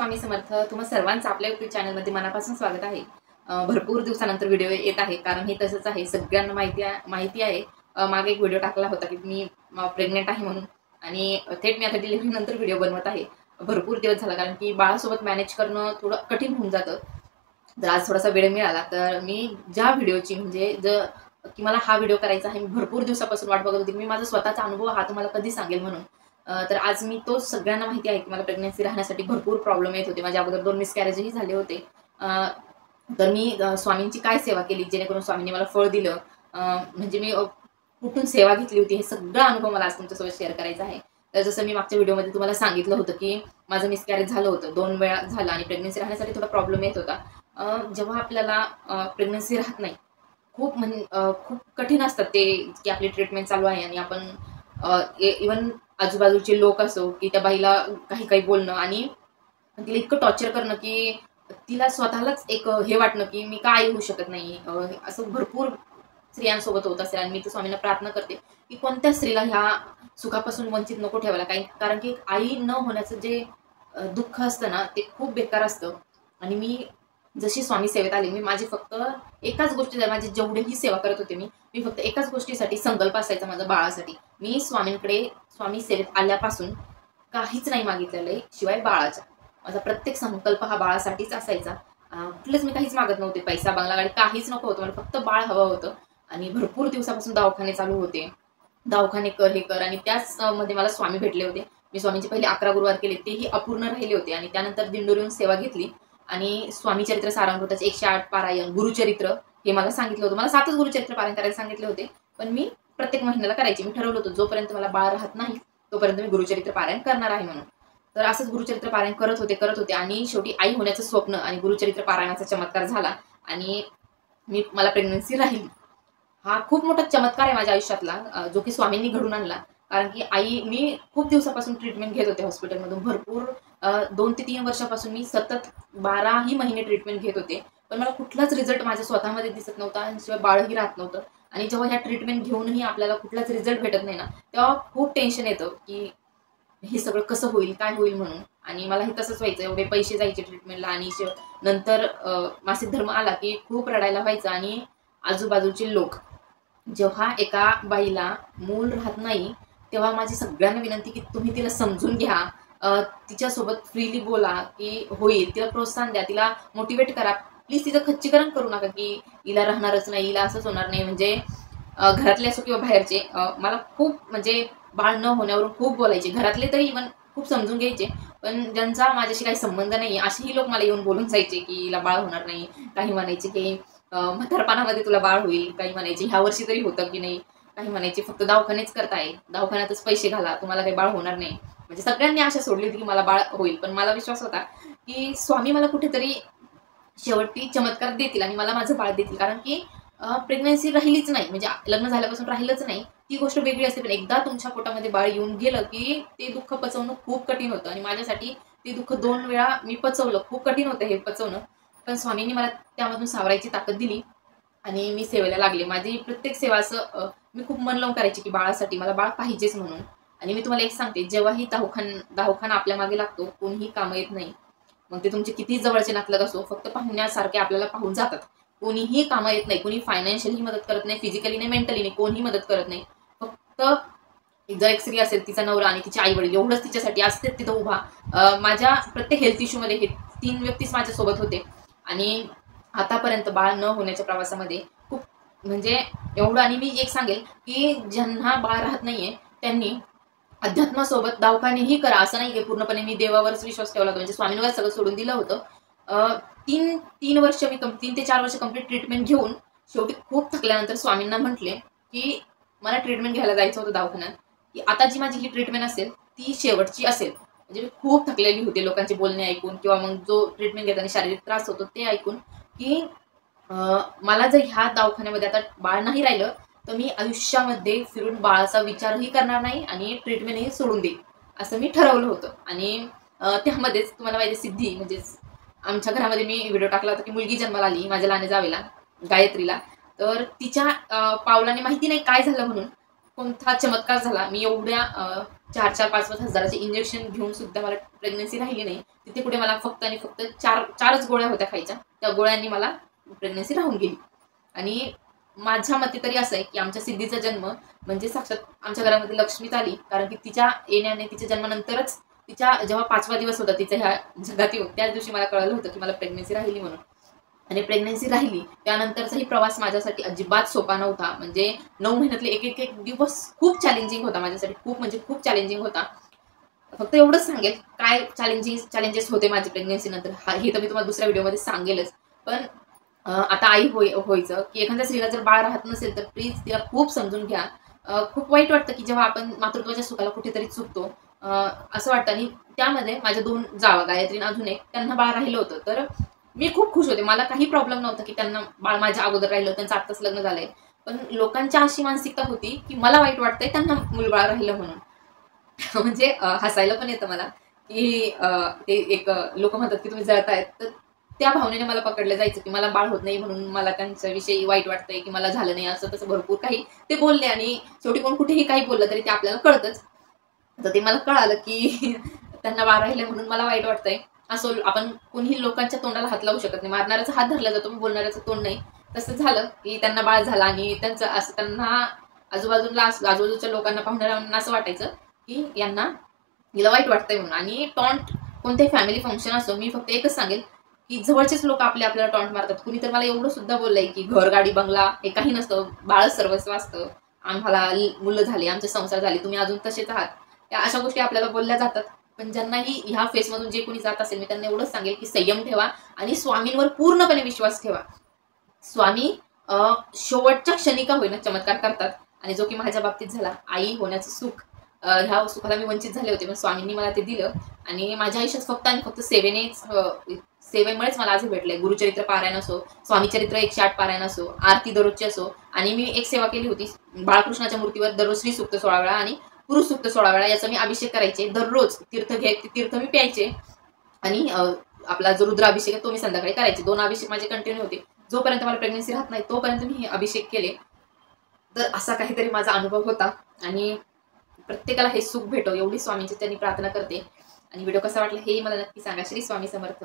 स्वामी समर्थ. तुम्हा सर्वांचं आपल्या यूट्यूब चॅनलमध्ये मनापासून स्वागत आहे. भरपूर दिवसानंतर व्हिडिओ येत आहे, कारण हे तसंच आहे, सगळ्यांना माहिती आहे. मागे एक व्हिडिओ टाकला होता की मी प्रेग्नेंट आहे म्हणून, आणि थेट मी आता डिलिव्हरीनंतर व्हिडिओ बनवत आहे. भरपूर दिवस झाला, कारण की बाळासोबत मॅनेज करणं थोडं कठीण होऊन जातं. तर आज थोडासा वेळ मिळाला तर मी ज्या व्हिडिओची म्हणजे की मला हा व्हिडिओ करायचा आहे, मी भरपूर दिवसापासून वाट बघत होती. मी माझा स्वतःचा अनुभव हा तुम्हाला कधी सांगेल म्हणून. तर आज मी तो सगळ्यांना माहिती आहे की मला प्रेग्नन्सी राहण्यासाठी भरपूर प्रॉब्लेम येत होते. माझ्या अगोदर 2 मिसकॅरेजही झाले होते. तर मी स्वामींची काय सेवा केली जेणेकरून स्वामींनी मला फळ दिलं, म्हणजे मी कुठून सेवा घेतली होती, हे सगळा अनुभव मला आज तुमच्यासोबत शेअर करायचा आहे. तर जसं मी मागच्या व्हिडिओमध्ये तुम्हाला सांगितलं होतं की माझं मिसकॅरेज झालं होतं, 2 वेळा झालं आणि प्रेग्नन्सी राहण्यासाठी थोडा प्रॉब्लेम येत होता. जेव्हा आपल्याला प्रेग्नन्सी राहत नाही, खूप कठीण असतात ते, की आपली ट्रीटमेंट चालू आहे आणि आपण इव्हन आजूबाजूचे लोक असो की त्या बाईला काही काही बोलणं आणि तिला इतकं टॉर्चर करणं की तिला स्वतःलाच एक हे वाटणं की मी का आई होऊ शकत नाही. असं भरपूर स्त्रियांसोबत होत असेल, आणि मी तर स्वामींना प्रार्थना करते की कोणत्या स्त्रीला ह्या सुखापासून वंचित नको ठेवायला. कारण की आई न होण्याचं जे दुःख असतं ना, ते खूप बेकार असतं. आणि मी जशी स्वामी सेवेत आली, मी माझी फक्त एकाच गोष्टी, माझी जेवढीही सेवा करत होते मी फक्त एकाच गोष्टीसाठी संकल्प असायचा माझ्या बाळासाठी. मी स्वामींकडे स्वामी सेवेत आल्यापासून काहीच नाही मागितलेलं आहे शिवाय बाळाच्या. माझा प्रत्येक संकल्प हा बाळासाठीच असायचा. कुठलंच मी काहीच मागत नव्हते, पैसा, बंगला, गाडी काहीच नको होतं. मला फक्त बाळ हवं होतं. आणि भरपूर दिवसापासून दवाखाने चालू होते. दवाखाने कर, हे कर, आणि त्याच मध्ये मला स्वामी भेटले होते. मी स्वामींचे पहिले 11 गुरुवार केले, तेही अपूर्ण राहिले होते, आणि त्यानंतर दिंडोरीहून सेवा घेतली. आणि स्वामी चरित्र सारामृताचे 108 पारायण, गुरुचरित्र हे मला सांगितलं होतं. मला 7च गुरुचरित्र पारायण करायला सांगितले होते, पण मी प्रत्येक महिन्याला करायचे. मी ठरवलं होतं जोपर्यंत मला बाळ राहत नाही तोपर्यंत मी गुरुचरित्र पारायण करणार आहे म्हणून. तर असंच गुरुचरित्र पारायण करत होते आणि शेवटी आई होण्याचं स्वप्न आणि गुरुचरित्र पारायणाचा चमत्कार झाला, आणि मला प्रेग्नन्सी राहिली. हा खूप मोठा चमत्कार आहे माझ्या आयुष्यातला, जो की स्वामींनी घडून आणला. कारण की मी खूप दिवसापासून ट्रीटमेंट घेत होते हॉस्पिटलमधून. भरपूर 2 ते 3 वर्षापासून मी सतत 12ही महिने ट्रीटमेंट घेत होते. पण मला कुठलाच रिझल्ट माझ्या स्वतःमध्ये दिसत नव्हता, आणि शिवाय बाळही राहत नव्हतं. आणि जेव्हा ह्या ट्रीटमेंट घेऊनही आपल्याला कुठलाच रिझल्ट भेटत नाही ना, तेव्हा खूप टेन्शन येतं की हे सगळं कसं होईल, काय होईल म्हणून. आणि मला हे तसंच व्हायचं, एवढे पैसे जायचे ट्रीटमेंटला, आणि नंतर मासिक धर्म आला की खूप रडायला व्हायचं. आणि आजूबाजूचे लोक, जेव्हा एका बाईला मूल राहत नाही, तेव्हा माझी सगळ्यांना विनंती की तुम्ही तिला समजून घ्या, तिच्यासोबत फ्रीली बोला की होईल, तिला प्रोत्साहन द्या, तिला मोटिवेट करा. प्लीज तिचं खच्चीकरण करू नका की हिला राहणारच नाही, हिला असंच होणार नाही. म्हणजे घरातले असो किंवा बाहेरचे, मला खूप म्हणजे बाळ न होण्यावरून खूप बोलायचे. घरातले तरी इव्हन खूप समजून घ्यायचे, पण ज्यांचा माझ्याशी काही संबंध नाही असेही लोक मला येऊन बोलून जायचे की हिला बाळ होणार नाही. काही म्हणायचे की म्हातारपणामध्ये तुला बाळ होईल, काही म्हणायचे ह्या वर्षी तरी होतं की नाही, काही म्हणायचे फक्त दवाखानेच करताय, दवाखान्यातच पैसे घाला, तुम्हाला काही बाळ होणार नाही. म्हणजे सगळ्यांनी आशा सोडली होती की मला बाळ होईल, पण मला विश्वास होता की स्वामी मला कुठेतरी शेवटी चमत्कार देतील आणि मला माझं बाळ देतील. कारण की प्रेग्नन्सी राहिलीच नाही, म्हणजे लग्न झाल्यापासून राहिलंच नाही, ती गोष्ट वेगळी असते. पण एकदा तुमच्या पोटामध्ये बाळ येऊन गेलं की ते दुःख पचवणं खूप कठीण होतं, आणि माझ्यासाठी ते दुःख 2 वेळा मी पचवलं. खूप कठीण होतं हे पचवणं, पण स्वामींनी मला त्यामधून सावरायची ताकद दिली, आणि मी सेवेला लागले. माझी प्रत्येक सेवा असं मी खूप मन लावून करायची की बाळासाठी मला बाळ पाहिजेच म्हणून. आणि मी तुम्हाला एक सांगते, जेव्हाही दवाखाना आपल्या मागे लागतो, कोणीही कामं येत नाही. मग ते तुमचे किती जवळचे नातलग असो, फक्त पाहुण्यासारखे आपल्याला पाहून जातात. कोणीही कामं येत नाही, कोणी फायनान्शियली मदत करत नाही, फिजिकली नाही, मेंटली नाही, कोणीही मदत करत नाही. फक्त जर एक स्त्री असेल, तिचा नवरा आणि तिचे आई वडील एवढंच तिच्यासाठी असते तिथं उभा. माझ्या प्रत्येक हेल्थ इश्यूमध्ये हे 3 व्यक्तीच माझ्यासोबत होते. आणि आतापर्यंत बाळ न होण्याच्या प्रवासामध्ये खूप म्हणजे एवढं. आणि मी एक सांगेल की ज्यांना बाळ राहत नाहीये त्यांनी अध्यात्मासोबत दवाखानेही करा. असं नाही की पूर्णपणे मी देवावरच विश्वास ठेवला होता, म्हणजे स्वामींवर सगळं सोडून दिलं होतं. 3 ते 4 वर्ष कंप्लीट ट्रीटमेंट घेऊन शेवटी खूप थकल्यानंतर स्वामींना म्हटले की मला ट्रीटमेंट घ्यायला जायचं होतं दवाखान्यात, की आता जी माझी ही ट्रीटमेंट असेल ती शेवटची असेल. म्हणजे मी खूप थकलेली होते लोकांचे बोलणे ऐकून, किंवा मग जो ट्रीटमेंट घेताना शारीरिक त्रास होतो ते ऐकून, की मला जर ह्या दवाखान्यामध्ये आता बाळ नाही राहिलं तर मी आयुष्यामध्ये फिरून बाळाचा विचारही करणार नाही आणि ट्रीटमेंटही सोडून देईन, असं मी ठरवलं होतं. आणि त्यामध्येच तुम्हाला माहिती सिद्धी, म्हणजेच आमच्या घरामध्ये मी व्हिडिओ टाकला होता की मुलगी जन्माला आली माझ्या लहान जावेला, गायत्रीला. तर तिच्या पावलाने माहिती नाही काय झालं म्हणून कोणता चमत्कार झाला. मी एवढ्या 4-4, 5-5 हजाराचे इंजेक्शन घेऊन सुद्धा मला प्रेग्नन्सी राहिली नाही. तिथे पुढे मला फक्त आणि फक्त 4च गोळ्या होत्या खायच्या. त्या गोळ्यांनी मला प्रेग्नन्सी राहून गेली. आणि माझ्या मते तरी असं आहे की आमच्या सिद्धीचा जन्म म्हणजे साक्षात आमच्या घरामध्ये लक्ष्मीच आली, कारण की तिच्या येण्याने, तिच्या जन्मानंतरच, तिच्या जेव्हा 5वा दिवस होता तिच्या ह्या जगात येऊन, त्याच दिवशी मला कळलं होतं की मला प्रेग्नन्सी राहिली म्हणून. आणि प्रेग्नन्सी राहिली त्यानंतरचाही प्रवास माझ्यासाठी अजिबात सोपा नव्हता. म्हणजे 9 महिन्यातले एक दिवस खूप चॅलेंजिंग होता माझ्यासाठी, खूप म्हणजे खूप चॅलेंजिंग होता. फक्त एवढंच सांगेल काय चॅलेंजेस होते माझे प्रेग्नन्सी नंतर, हे तर मी तुम्हाला दुसऱ्या व्हिडिओमध्ये सांगेलच. पण आता आई व्हायचं की एखाद्या स्त्रीला जर बाळ राहत नसेल तर प्लीज तिला खूप समजून घ्या. खूप वाईट वाटतं की जेव्हा आपण मातृत्वाच्या सुखाला कुठेतरी चुकतो, असं वाटतं. आणि त्यामध्ये माझ्या 2 जावा, गायत्री आणि अजून एक, त्यांना बाळ राहिलं होतं. तर मी खूप खुश होते. मला काही प्रॉब्लेम नव्हता की त्यांना बाळ माझ्या अगोदर राहिलं, त्यांचं आत्ताच लग्न झालंय. पण लोकांची अशी मानसिकता होती की मला वाईट वाटतंय त्यांना मूलबाळ राहिलं म्हणून. म्हणजे हसायला पण येतं मला की ते एक लोकं म्हणतात की तुम्ही जळतायत. तर त्या भावनेने मला पकडलं जायचं की मला बाळ होत नाही म्हणून मला त्यांच्याविषयी वाईट वाटतंय की मला झालं नाही, असं तसं भरपूर काही ते बोलले. आणि शेवटी कोण कुठेही काही बोललं तरी ते आपल्याला कळतंच. तर ते मला कळालं की त्यांना बाळ राहिलंय म्हणून मला वाईट वाटतंय. असं आपण कोणीही लोकांच्या तोंडाला हात लावू शकत नाही. मारणाऱ्याचा हात धरला जातो, पण बोलणाऱ्याचं तोंड नाही. तसं झालं की त्यांना बाळ झालं आणि त्यांचं असं त्यांना आजूबाजूच्या लोकांना, पाहुण्यारांना असं वाटायचं की यांना, हिला वाईट वाटतंय म्हणून. आणि टॉन्ट कोणतेही फॅमिली फंक्शन असो, मी फक्त एकच सांगेल की जवळचेच लोक आपल्याला टॉन्ट मारतात. कुणी तर मला एवढं सुद्धा बोललंय की घर, गाडी, बंगला हे काही नसतं, बाळच सर्वस्व असतं. आम्हाला मुलं झाली, आमचे संसार झाले, तुम्ही अजून तसेच आहात. या अशा गोष्टी आपल्याला बोलल्या जातात. पण ज्यांनाही ह्या फेसमधून जे कोणी जात असेल, मी त्यांना एवढंच सांगेल की संयम ठेवा आणि स्वामींवर पूर्णपणे विश्वास ठेवा. स्वामी शेवटच्या क्षणी का होईना चमत्कार करतात. आणि जो की माझ्या बाबतीत झाला. आई होण्याचं सुख, ह्या सुखाला मी वंचित झाले होते, पण स्वामींनी मला ते दिलं. आणि माझ्या आयुष्यात फक्त आणि फक्त सेवेमुळेच मला आज हे भेटलंय. गुरुचरित्र पारायण असो, स्वामीचरित्र 108 पारायण असो, आरती दररोजची असो. आणि मी एक सेवा केली होती, बाळकृष्णाच्या मूर्तीवर दररोज श्री सूक्त 16 वेळा आणि पुरुष सूक्त 16 वेळा याचा मी अभिषेक करायचे. दररोज तीर्थ मी प्यायचे. आणि आपला जो रुद्राभिषेक आहे तो मी संध्याकाळी करायचे. 2 अभिषेक माझे कंटिन्यू होते. जोपर्यंत मला प्रेग्नन्सी राहत नाही तोपर्यंत मी हे अभिषेक केले. तर असा काहीतरी माझा अनुभव होता. आणि प्रत्येकाला हे सुख भेटो एवढी स्वामींची त्यांनी प्रार्थना करते. आणि व्हिडिओ कसा वाटला हेही मला नक्की सांगा. श्री स्वामी समर्थ.